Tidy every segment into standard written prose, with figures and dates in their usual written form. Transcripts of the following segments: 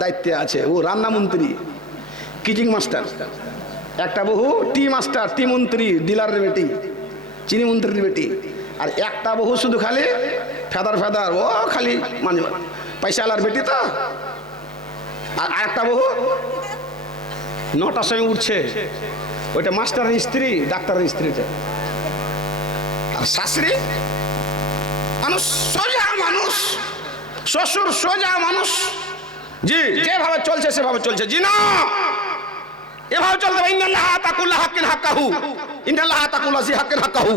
দায়িত্বে আছে, ও রান্না মন্ত্রী, কিচিং মাস্টার। একটা বহু টি মাস্টার, টি মন্ত্রী, ডিলারের বেটি, চিনি মন্ত্রীর বেটি। আর একটা বহু শুধু খালি ফেদার ফেদার, ও খালি মানে পয়সাওয়ালার বেটি তো। আর একটা বহু 9টার সময় উঠছে, ওইটা মাস্টারের স্ত্রী, ডাক্তারের স্ত্রীটা। আর শাশুড়ি মানুষ, সোজা মানুষ, শ্বশুর সোজা মানুষ। জি, যেভাবে চলছে সেভাবে চলছে। জি না, এভাবে চলতে হবে। ইন্নাল্লাহা তাকুল্লা হাক্কিন হাক্কাহু, ইন্নাল্লাহা তাকুল্লা জি হাক্কিন হাক্কাহু।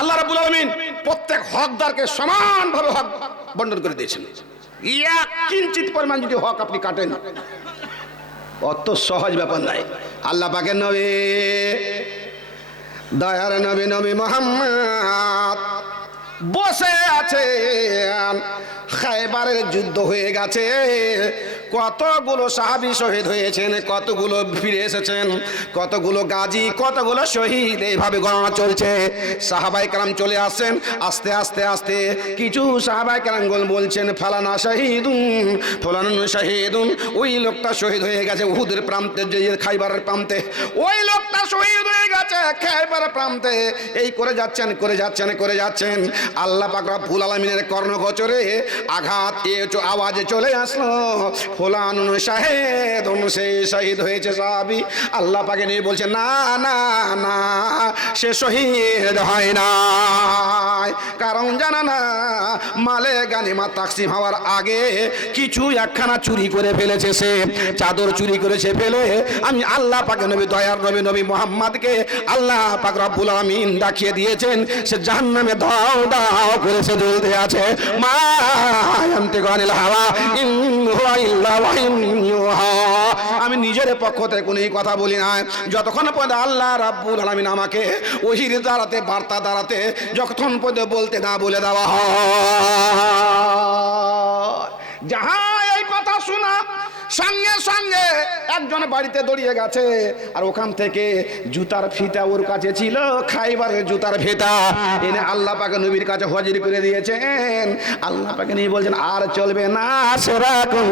আল্লাহ রাব্বুল আলামিন প্রত্যেক হকদারকে সমানভাবে হক বন্টন করে দিয়েছেন। এক কিঞ্চিত পরিমাণ যদি হক আপনি কাটেন, অত সহজ ব্যাপার নাই। আল্লাহ পাকের নবী, দয়ার নবী, নবী মুহাম্মদ বসে আছেন। খায়বারের যুদ্ধ হয়ে গেছে, কতগুলো সাহাবী শহীদ হয়েছেন, কতগুলো ফিরে এসেছেন, কতগুলো গাজী, কতগুলো শহীদ, এইভাবে গণনা চলছে। সাহাবাই কেরাম চলে আসছেন। আস্তে আস্তে আস্তে কিছু সাহাবাই কেরাম বলছেন ফালানা শাহীদুন, ফালানুন শাহীদুন, ওই লোকটা শহীদ হয়ে গেছে উহুদের প্রান্তে, যে খাইবারের প্রান্তে, ওই লোকটা শহীদ হয়ে গেছে খাইবারের প্রান্তে। এই করে যাচ্ছেন, করে যাচ্ছেন, করে যাচ্ছেন। আল্লাহ পাক রব্বুল আলামিনের কর্ণগোচরে আঘাত, আওয়াজে চলে আসলো ফুলানুন শাহেদুন, সে শহীদ হয়েছে সাহাবী। আল্লাহ পাকে নিয়ে বলছে না না না, সে শহীদ হয় না। কারণ জানা না, মালে গানিমা তাকসিম হওয়ার আগে কিছু একখানা চুরি করে ফেলেছে, সে চাদর চুরি করেছে ফেলে। আমি আল্লাহ পাকে নবী, দয়ার নবী, নবী মুহাম্মদকে আল্লাহ পাক রব্বুল আলামিন দেখিয়ে দিয়েছেন, সে জাহান্নামে দাও দাও করেছে জ্বলতে আছে। মা ইয়ান্তিকুনিল হাওয়া ইন হুয়া ইল্লা ওয়াহিয়ুন ইউহা। আমি নিজের পক্ষ থেকে কোনো কথা বলি না, যতক্ষণ পর্যন্ত আল্লাহ রাব্বুল আলামিন আমাকে ওহির দ্বারাতে, বার্তা দ্বারাতে যতক্ষণ পর্যন্ত বলতে না বলে দেওয়া হয়। যাহা এই কথা শোনা সঙ্গে সঙ্গে একজন বাড়িতে দৌড়িয়ে গেছে, আর ওখান থেকে জুতার ফিতা ওর কাছে ছিল, খাইবারের জুতার ফিতা এনে আল্লাহ পাকে নবীর কাছে হাজির করে দিয়েছেন। আল্লাহ পাকে নিয়ে বলছেন আর চলবে না, সেরকম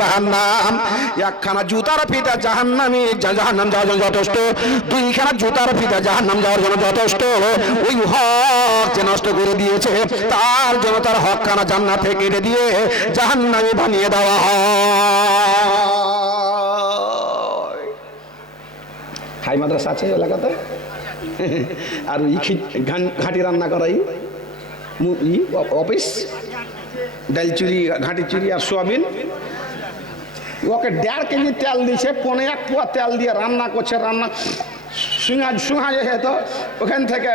জাহান্নাম, একখানা জুতার ফিতা জাহান্নামী, জাহান্নাম যাওয়ার জন্য যথেষ্ট, দুইখানা জুতার ফিতা জাহান্নাম যাওয়ার জন্য যথেষ্ট। ওই হক যে নষ্ট করে দিয়েছে, তার জন্য তার হকখানা জান্নাত থেকে কেটে দিয়ে জাহান্নামে বানিয়ে দেওয়া হয়। হাই মাদ্রাসা আছে এলাকাতে, আর ঘাঁটি রান্না করাই অফিস, ডাল চুরি, ঘাঁটি চুরি আর সোয়াবিন। ওকে 1.5 কেজি তেল দিয়েছে, 1.25 পোয়া তেল দিয়ে রান্না করছে। রান্না সুঙা যেহেতু ওখান থেকে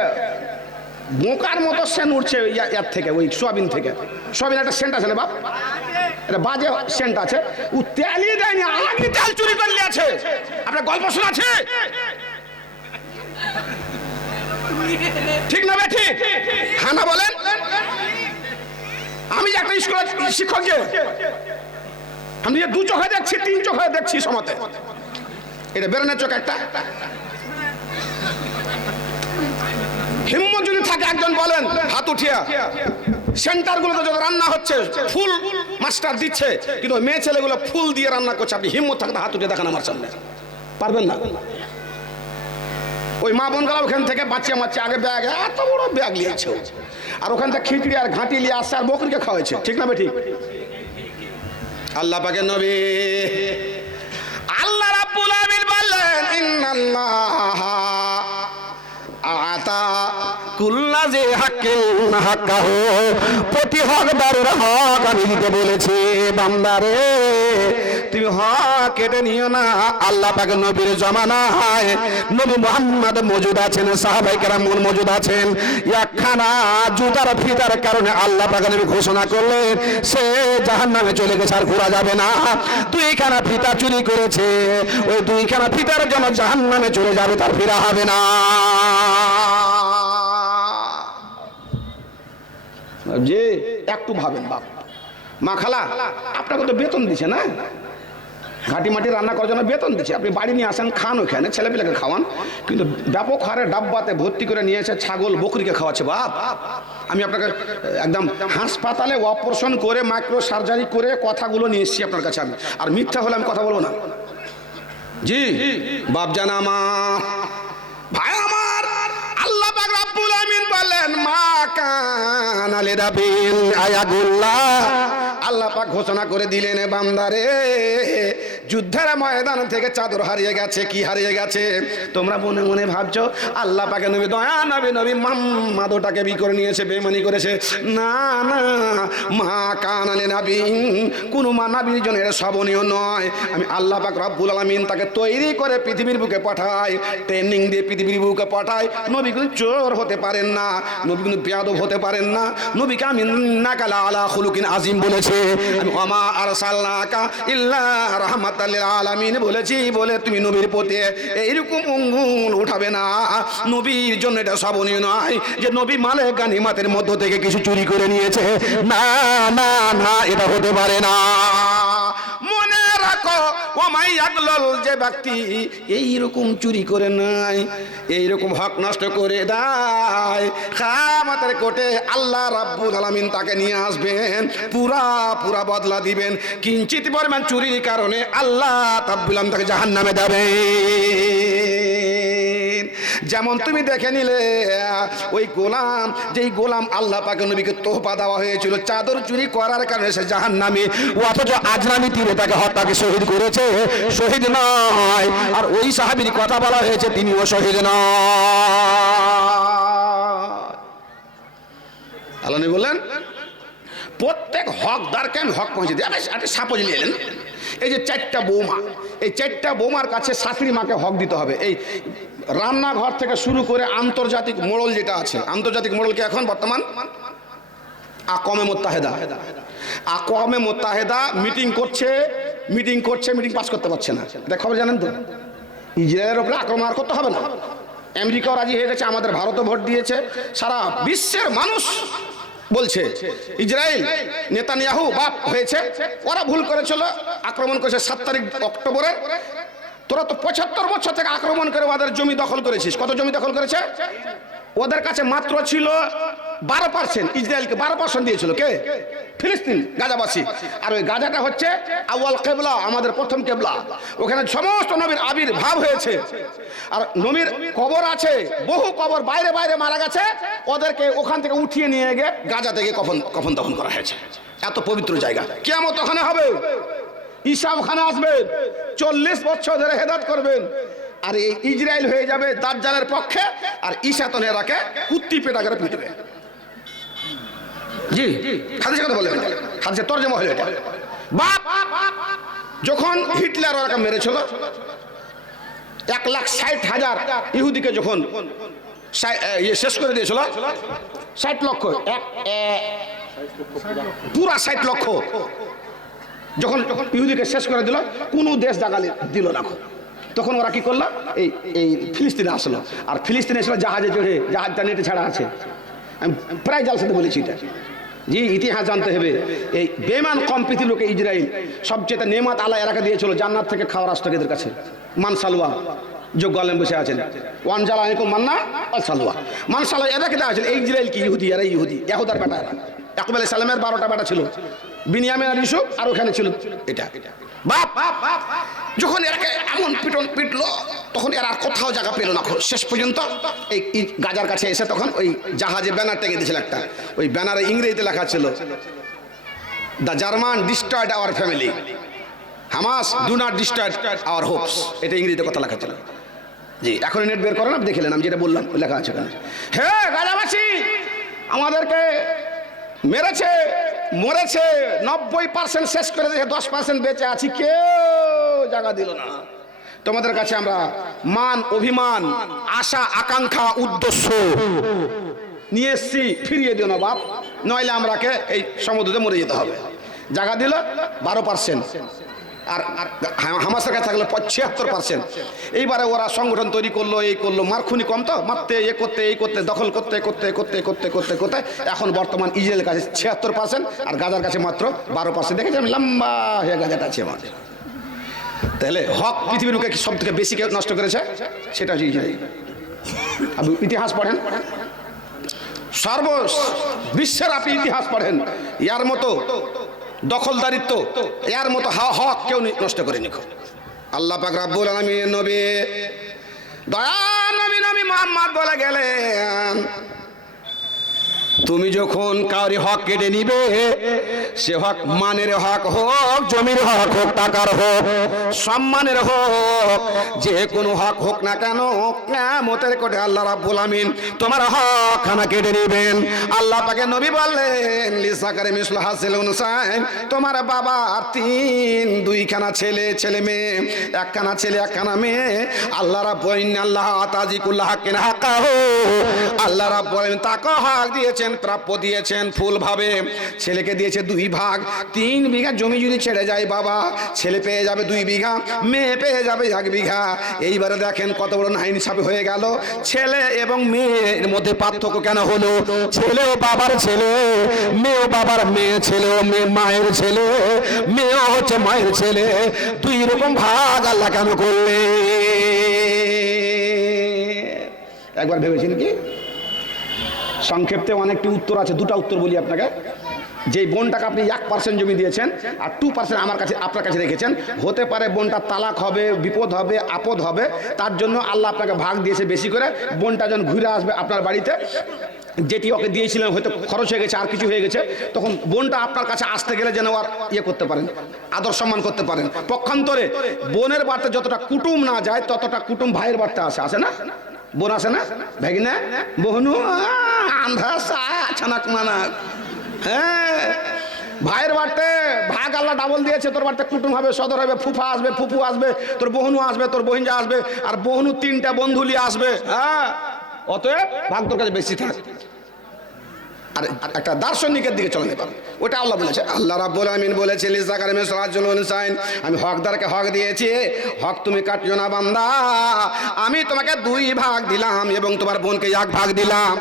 বোকার মতো সেন্ট উঠছে এর থেকে, ওই সোয়াবিন থেকে। সোয়াবিন একটা সেন্ট আছে না বাপ, এটা বাজে সেন্ট আছে। ও তেলই দেয়নি, আগে তেল চুরি করে নিয়েছে। আপনার গল্প শোনাচ্ছে ঠিক না বেঠি? হ্যাঁ না বলেন? আমি একটা স্কুলের শিক্ষক, যে আমি 2 চোখে দেখছি, 3 চোখে দেখছি সমাতে। এটা বেরোনের চোখ একটা। হিম্মত যদি থাকে একজন বলেন হাত উঠিয়া, সেন্টারগুলোতে যত রান্না হচ্ছে ফুল মাস্টার দিচ্ছে, কিন্তু মেয়ে ছেলেগুলো ফুল দিয়ে রান্না করছে। আপনি হিম্মত থাকতে হাত উঠিয়ে দেখান আমার সামনে, পারবেন না? ওই মা বোনগুলো ওখান থেকে বাচ্চা মাচ্চা আগে ব্যাগ, এত বড় ব্যাগ নিয়েছে, আর ওখান থেকে খিচড়ি আর ঘাঁটি নিয়ে আসছে, আর বকরিকে খাওয়াইছে। ঠিক না বেঠিক? আল্লাহ পাকের নবী আল্লাহ রাব্বুল আলামিন বললেন ইন্নাল্লাহা আতা কুল্লা যে হাক্কিন হাক্কাহু, প্রতি হকদারের হক আমি দিতে বলেছি। বান্দারে তুমি হক কেটে নিও না। আল্লাহ পাক নবীর জামানায় নবী মুহাম্মদ মওজুদ আছেন, সাহাবায়ে কেরাম মওজুদ আছেন। একখানা জুতার ফিতার কারণে আল্লাহ পাক নবী ঘোষণা করলেন সে জাহান্নামে চলে গেছে, আর ঘোরা যাবে না। 2খানা ফিতা চুরি করেছে, ওই 2খানা ফিতার জন্য জাহান্নামে চলে যাবে, তার ফেরা হবে না। যে একটু ভাবেন বাপ, মা খালা আপনাকে তো বেতন দিছে না? ঘাটি মাটি রান্না করার জন্য বেতন দিচ্ছে, আপনি বাড়ি নিয়ে আসেন, খান, ওখানে ছেলেপিলেকে খাওয়ান। কিন্তু ব্যাপক হারে ডাব্বাতে ভর্তি করে নিয়ে এসে ছাগল বকরিকে খাওয়াচ্ছে। বাপ, আমি আপনাকে একদম হাসপাতালে অপারেশন করে মাইক্রো সার্জারি করে কথাগুলো নিয়ে এসেছি আপনার কাছে আমি, আর মিথ্যা হলে আমি কথা বলবো না। জি বাপ জানা আমার, ভাই আমার, আল্লাহ পাক রব্বুল আমিন বলেন মা কানা লিরাবিন আয়াগুল্লাহ, আল্লাহ পাক ঘোষণা করে দিলেন বান্দারে যুদ্ধের ময়দান থেকে চাদর হারিয়ে গেছে। কি হারিয়ে গেছে? তোমরা মনে মনে ভাবছো আল্লাহ পাকে নবী দয়া নবী নবী মুহাম্মদ ওটাকে বি করে নিয়েছে, বেঈমানি করেছে। না না, মা কানা লিনাবিন, কোন নবীর জন্য এটা শোভনীয় নয়। আমি আল্লাহ পাক রব্বুল আলামিন তাকে তৈরি করে পৃথিবীর বুকে পাঠাই, ট্রেনিং দিয়ে পৃথিবীর বুকে পাঠাই। নবী কিন্তু চোর হতে পারেন না, নবী কিন্তু বেয়াদব হতে পারেন না। নবীকে আমি ইন্নাকা আলা খুলুকিন আযীম বলেছে, আমি ওমা আরসালনাকা ইল্লা রাহমাতাল লিল আলামিন বলেছি বলে তুমি নবীর প্রতি এইরকম আঙ্গুল উঠাবে না। নবীর জন্য এটা শোভনীয় নয় যে নবী মালে গানিমাতের মধ্য থেকে কিছু চুরি করে নিয়েছে। না না না, এটা হতে পারে না। মনে রাখো ওমাই আগলল, যে ব্যক্তি এইরকম চুরি করে নাই, এইরকম হক নষ্ট করে দেয়, কিয়ামতের কোর্টে আল্লাহ রাব্বুল আলামিন তাকে নিয়ে আসবেন, পুরা পুরা বদলা দিবেন। কিঞ্চিত পরিমাণ চুরির কারণে আল্লাহ রাব্বুল আলামিন তাকে জাহান্নামে দেবেন। যেমন তুমি দেখে নিলে ওই গোলাম, যেই গোলাম আল্লাহ পাকের নবীকে তোহফা দেওয়া হয়েছিল চাদর চুরি করার কারণে সে জাহান্নামী, অথচ আজরামি তীরে তাকে হত্যাকে শহীদ করেছে, শহীদ নয়। আর ওই সাহাবীর কথা বলা হয়েছে তিনিও শহীদ নয়। আল্লাহ নবী বললেন প্রত্যেক হকদারকে আমি হক পৌঁছে দিই। আপনি সাপোজ নিলেন এই যে 4টা বৌমা, এই 4টা বৌমার কাছে শাশুড়ি মাকে হক দিতে হবে। এই রান্নাঘর থেকে শুরু করে আন্তর্জাতিক মোড়ল যেটা আছে, আন্তর্জাতিক মোড়লকে এখন বর্তমান আকওয়ামে মুত্তাহিদা, আকওয়ামে মুত্তাহিদা মিটিং করছে, মিটিং পাস করতে পারছে না। এটা খবর জানেন তো? ইসরায়েলের উপরে আক্রমণ আর করতে হবে না, আমেরিকাও রাজি হয়ে গেছে, আমাদের ভারতও ভোট দিয়েছে, সারা বিশ্বের মানুষ বলছে ইসরায়েল নেতানিয়াহু বাপ হয়েছে, ওরা ভুল করেছিল, আক্রমণ করেছে 7 তারিখ অক্টোবরে। তোরা তো 75 বছর থেকে আক্রমণ করে ওদের জমি দখল করেছিস। কত জমি দখল করেছে? ওদের কাছে মাত্র ছিল 12%, ইসরায়েলকে 12% দিয়েছিল কে? ফিলিস্তিন, গাজাবাসী। আর ওই গাজাটা হচ্ছে আউয়াল কিবলা, আমাদের প্রথম কিবলা। ওখানে সমস্ত নবীর আবির্ভাব হয়েছে। আর নবীর কবর আছে, বহু কবর বাইরে বাইরে মারা গেছে, ওদেরকে ওখান থেকে উঠিয়ে নিয়ে গিয়ে গাজা থেকে কফন দফন করা হয়েছে। এত পবিত্র জায়গা। কিয়ামত ওখানে হবে, ঈসা ওখানে আসবেন, 40 বছর ধরে হেদায়েত করবেন। আর এই ইসরায়েল হয়ে যাবে দাজ্জালের পক্ষে, আর ঈসা তো এরাকে কুত্তি পেটা করে পিটবে। জি হাদিসের কথা বললেন, হাদিসের তরজমা হলো এটা। বাপ যখন হিটলার ওরাকে মেরেছিল 1,60,000 ইহুদিকে যখন শেষ করে দিয়েছিল, 60 লক্ষ, পুরা 60 লক্ষ যখন ইহুদিকে শেষ করে দিল, কোন দেশ জায়গা দিল না। তখন ওরা কি করলো? এই ফিলিস্তিনে আসলো, আর ফিলিস্তিনে এসে জাহাজে চড়ে, জাহাজটা নেটে ছাড়া আছে, আমি প্রায় জালসাতে বলেছি এটা। জি ইতিহাস জানতে হবে। এই বেমান কম পৃথিবীর লোকে ইসরায়েল সবচেয়ে নেমাত আল্লাহ এরাকে দিয়েছিল, জান্নাত থেকে খাওয়ার রাষ্ট্র এদের কাছে। মান সালওয়া যোগ্য আলেম বসে আছেন, ওয়ান জালা আলাইকুম মান্না আল সালওয়া, মান সালওয়া এদেরকে দেওয়া হয়েছিল। এই ইসরায়েল কি ইহুদি, এরা ইহুদি, ইয়াহুদার বেটা এরা। ইয়াকুব আলাইহিস সালামের 12টা বেটা ছিল, বিনিয়ামিন আর ইউসুফ, আর ওখানে ছিল এটা। বাপ যখন এরাকে এমন পিটলো, তখন এরা আর কোথাও জায়গা পেল না। শেষ পর্যন্ত এই গাজার কাছে এসে তখন ওই জাহাজে ব্যানার টেকে দিয়েছিল একটা, ওই ব্যানারে ইংরেজিতে লেখা ছিল the German destroyed our family, Hamas do not destroy our hopes, এটা ইংরেজিতে কথা লেখা ছিল। জি এখন নেট বের করেন, আপনি দেখলেন আমি যেটা বললাম লেখা আছে ওখানে। হ্যাঁ গাজাবাসী আমাদেরকে মেরেছে, মরেছে, 90% শেষ করে দিয়েছে, 10% বেঁচে আছি, কেউ জায়গা দিল না। তোমাদের কাছে আমরা মান, অভিমান, আশা, আকাঙ্ক্ষা, উদ্দেশ্য নিয়ে এসছি, ফিরিয়ে দিও না বাপ, নইলে আমরাকে এই সমুদ্রে মরে যেতে হবে। জায়গা দিল 12%, আর হামাসের কাছে থাকলে 76%। এইবারে ওরা সংগঠন তৈরি করলো, এই করলো, মারখুনি কম তো, মারতে এ করতে এই করতে, দখল করতে করতে করতে করতে করতে করতে এখন বর্তমান ইসরায়েলের কাছে 76% আর গাজার কাছে মাত্র 12%। দেখেছি আমি, লম্বা হয়ে গাজাটা আছে আমাদের। তাহলে হক পৃথিবীর বুকে সব থেকে বেশি কে নষ্ট করেছে? সেটা হচ্ছে ইসরায়েল। আপনি ইতিহাস পড়েন, সর্ব বিশ্বের আপনি ইতিহাস পড়েন, ইয়ার মতো দখলদারিত্ব, ইয়ার মতো হক কেউ নষ্ট করেনি। আল্লাহ পাক রব্বুল আলামিন নবী দয়া নবী মুহাম্মদ বলে গেলেন, তুমি যখন কাউরি হক কেটে নিবে, সে হক মানের হক হোক, জমির হক হোক, টাকার হোক, সম্মানের হোক, যে কোনো হক হোক না কেন, কিয়ামতের কোটে আল্লাহ রাব্বুল আমিন তোমার হক খানা কেটে নেবেন। আল্লাহ পাকে নবী বললেন, লিসাকারে মিসলু হাসিল উনসাইন, তোমার বাবা দুইখানা ছেলে মেয়ে, একখানা ছেলে একখানা মেয়ে। আল্লাহ রাব্বুল আল্লাহ তাজিকুল্লাহ হাক্কিন হাক্কাহু, আল্লাহ রাব্বুল আমিন তাকে হক দিয়েছেন, প্রাপ্য দিয়েছেন ফুল ভাবে। ছেলেকে দিয়েছে 2 ভাগ, 3 বিঘা জমি যদি ছেড়ে যায় বাবা, ছেলে পেয়ে যাবে 2 বিঘা, মেয়ে পেয়ে যাবে 1 বিঘা। এইবারে দেখেন কত বড় নাইনসাফি হয়ে গেল। ছেলে এবং মেয়ের মধ্যে পার্থক্য কেন হলো? ছেলেও বাবার ছেলে, মেয়েও বাবার মেয়ে, ছেলেও মায়ের ছেলে, মেয়েও হচ্ছে মায়ের ছেলে। 2 রকম ভাগ আল্লাহ কেন করলে? একবার ভেবেছেন কি? সংক্ষেপে অনেকটি উত্তর আছে, 2টা উত্তর বলি আপনাকে। যে বোনটাকে আপনি 1% জমি দিয়েছেন আর 2% আমার কাছে আপনার কাছে রেখেছেন, হতে পারে বোনটা তালাক হবে, বিপদ হবে, আপদ হবে, তার জন্য আল্লাহ আপনাকে ভাগ দিয়েছে বেশি করে। বোনটা যখন ঘুরে আসবে আপনার বাড়িতে, যেটি ওকে দিয়েছিলেন হয়তো খরচ হয়ে গেছে, আর কিছু হয়ে গেছে, তখন বোনটা আপনার কাছে আসতে গেলে যেন আর করতে পারেন, আদর সম্মান করতে পারেন। পক্ষান্তরে বোনের বাড়িতে যতটা কুটুম না যায়, ততটা কুটুম ভাইয়ের বাড়িতে আসে না? বোন আসে না? ভাগিনা বহনু আন্ধা ছানাক মানাক। হ্যাঁ, ভাইয়ের বাড়িতে ভাগ আল্লাহ ডাবল দিয়েছে। তোর বাড়িতে কুটুম হবে, সদর হবে, ফুফা আসবে, ফুফু আসবে, তোর বহনু আসবে, তোর বহিনজা আসবে, আর বহনু 3টা বন্ধুলি আসবে। হ্যাঁ, অতএব ভাগ তোর কাছে বেশি থাকে। আর একটা দার্শনিকের দিকে চলে যাবেন, ওটা আল্লাহ বলেছে। আল্লাহ রাব্বুল আমিন বলেছে, লিজাকারে মিসলু হাজ্জিল উনসাইন, আমি হকদারকে হক দিয়েছি, হক তুমি কাটিও না বান্দা। আমি তোমাকে 2 ভাগ দিলাম এবং তোমার বোনকে 1 ভাগ দিলাম।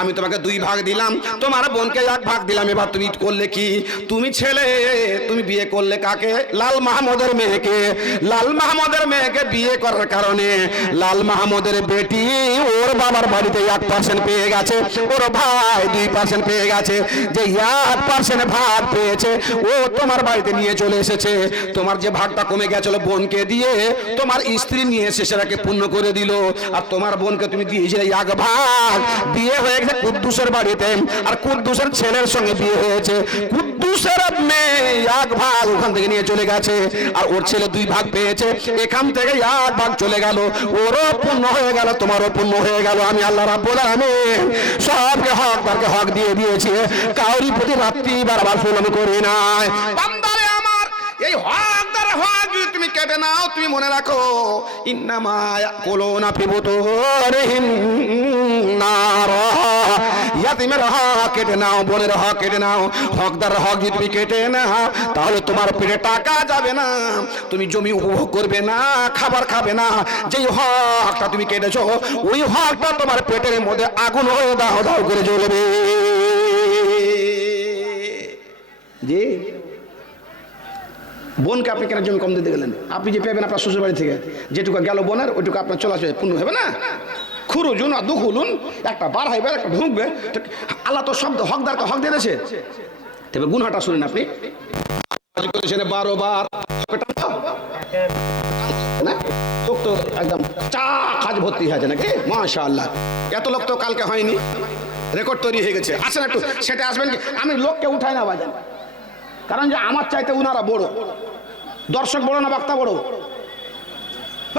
আমি তোমাকে 2 ভাগ দিলাম, তোমার বোনকে 1 ভাগ দিলাম। এবার তুমি করলে কি? তুমি ছেলে, তুমি বিয়ে করলে কাকে? লাল মাহমুদের মেয়েকে। লাল মাহমুদের মেয়েকে বিয়ে করার কারণে লাল মাহমুদের বেটি ওর বাবার বাড়িতে 1% পেয়ে গেছে, ওর ভাই 2% পেয়ে গেছে। যে 1% ভাগ পেয়েছে ও তোমার বাড়িতে নিয়ে চলে এসেছে। তোমার যে ভাগটা কমে গেছিল বোনকে দিয়ে, তোমার স্ত্রী নিয়ে এসে সেটাকে পূর্ণ করে দিল। আর তোমার বোনকে তুমি দিয়েছিলে 1 ভাগ। বিয়ে হয়ে গেছে কুদ্দুসের বাড়িতে, আর কুদ্দুসের ছেলের সঙ্গে বিয়ে হয়েছে। কুদ্দুসের মেয়ে 1 ভাগ ওখান থেকে নিয়ে চলে গেছে, আর ওর ছেলে 2 ভাগ পেয়েছে। এখান থেকে 1 ভাগ চলে গেল, ওরও পূর্ণ হয়ে গেল, তোমারও পূর্ণ হয়ে গেল। আমি আল্লাহ রাব্বুল আমিন সবকে হক দিয়ে দিয়েছি, কাউরি প্রতি রাত্রি বারবার জুলুম করি নাই। বান্দারে আমার, এই হকদার হক তুমি কেটে নাও, তুমি মনে রাখো, ইন্নামা ইয়াকুলুনা ফি বুতুনিহিম নার। ইয়াতিমের হক কেটে নাও, বোনের হক কেটে নাও, হকদার হক যদি তুমি কেটে নাও, তাহলে তোমার পেটে টাকা যাবে না, তুমি জমি উপভোগ করবে না, খাবার খাবে না। যেই হকটা তুমি কেটেছো, ওই হকটা তোমার পেটের মধ্যে আগুন হয়ে দাও দাও করে জ্বলবে। জি, বোনকে আপনি কেন জমি কম দিতে গেলেন? আপনি যে পেবেন আপনার শ্বশুর বাড়ি থেকে, যেটুকু গেল বোনের, ওইটুকু আপনার চলাচল পূর্ণ হবে না? খুরুজুন আর দুখুলুন, একটা বার হইবে, একটা ঢুকবে। আল্লাহ তো শব্দ হকদারকে হক দিয়েছে। তবে গুনহাটা শুনেন আপনি, 12 বার লোক তো একদম চা কাজ ভর্তি হয়েছে নাকি? মাশাআল্লাহ, এত লোক তো কালকে হয়নি, রেকর্ড তৈরি হয়ে গেছে। আসেন একটু সেটা আসবেন কি? আমি লোককে উঠাই না বাজান, কারণ যে আমার চাইতে উনারা বড়, দর্শক বড় না বক্তা বড়?